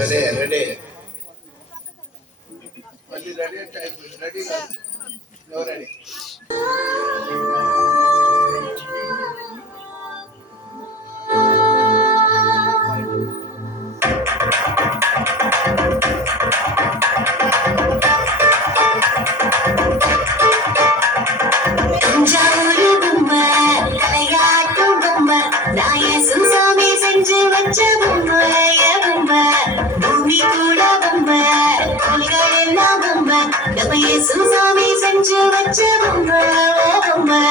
ready. Only ready type. Ready. No ready. சுசாமி செஞ்சு வச்ச பொம்மை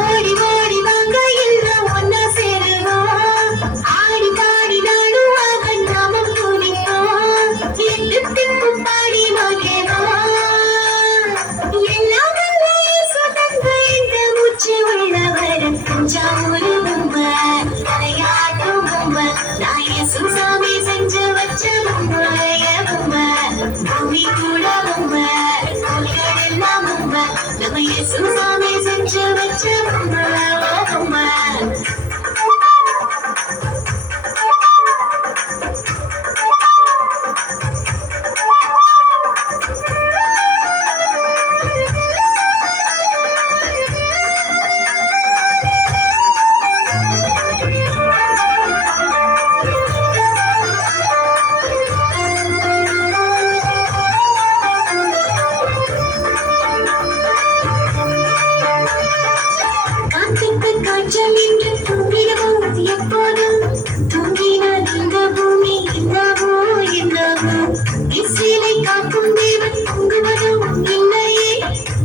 ஓடி ஓடி வாங்க எல்லாம் ஒன்னா சேருவோம் ஆடி பாடி நாடும் அவன் நாமம் துணிப்போம் எட்டு திக்கும் பாடி மகிழ்வோம் எல்லாம் சுதந்து இந்த மூச்சு உள்ளவர் தஞ்சாவூர் பொம்மை தலையாட்டும் பொம்மை நாய சுசாமி செஞ்சு வச்ச பொம்மை பூமி கூட பொம்மை நம்ம சுசாமி செஞ்சு வச்ச பொம்மை காய்ச்சல் என்று தூங்கிடுவோம் எப்போதும் தூங்கினால் இந்த பூமி என்னவோ இசையை காக்கும் தேவன் தூங்குவதும் இல்லையே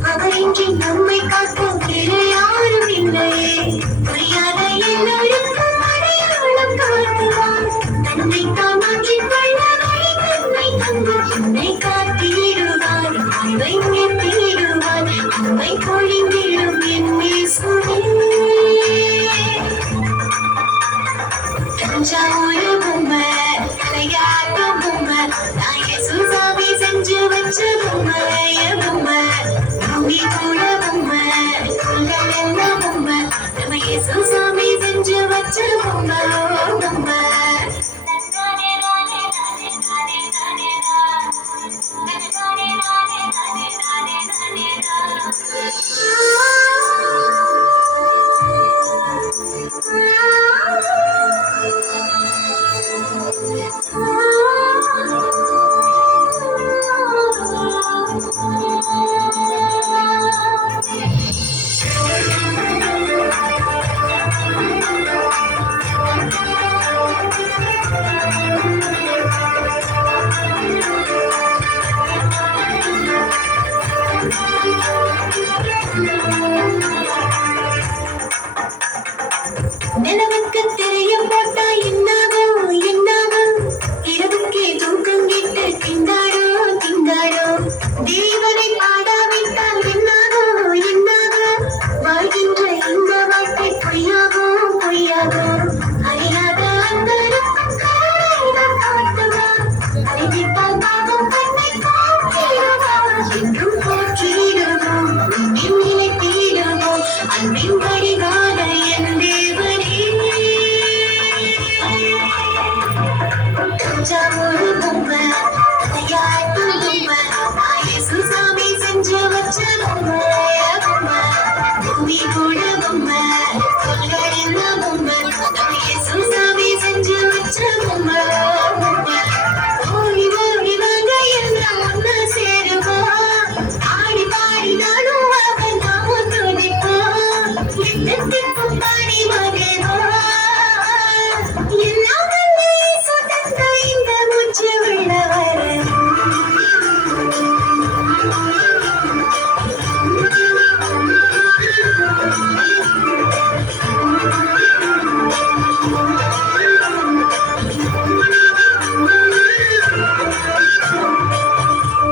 அவரின்றி நம்மை காக்கும் வேறு யாரும் இல்லையே புரியாத எல்லோருக்கும் அடையாளம் காட்டுவான் தன்னை தான் மாற்றிக் கொள்ள வழி தன்னை தந்து என்னை காட்டிடுவான் அன்பை உயர்த்திடுவான் அன்பை பொழிந்திடும் என் சுடே தஞ்சாவூர் பொம்மை தலையாட்டும் பொம்மை நாய சுசாமி செஞ்சு வச்ச பொம்மை பூமி கூட பொம்மை எல்லாம் பொம்மை நம்ம சுசாமி செஞ்சு வச்ச பொம்மை நிலவுக்கு தெரியும் போட்டா என்னாகும் இரவுக்கே தூக்கம் கிட்டு திண்டாடோ தேவனை பாடாவிட்டால் என்னாகும் வாழ்கின்ற இந்த வாழ்க்கை பொய்யாகோ அறியாத அன்பருக்கும் காட்டுவா அறிவிப்பால் பாவம் தன்னை காட்டிடுவா என்றும் போற்றிடுவோம் நிலை தீடுவோம் அன்பின் வடிவான என் தஞ்சாவூர் பொம்மை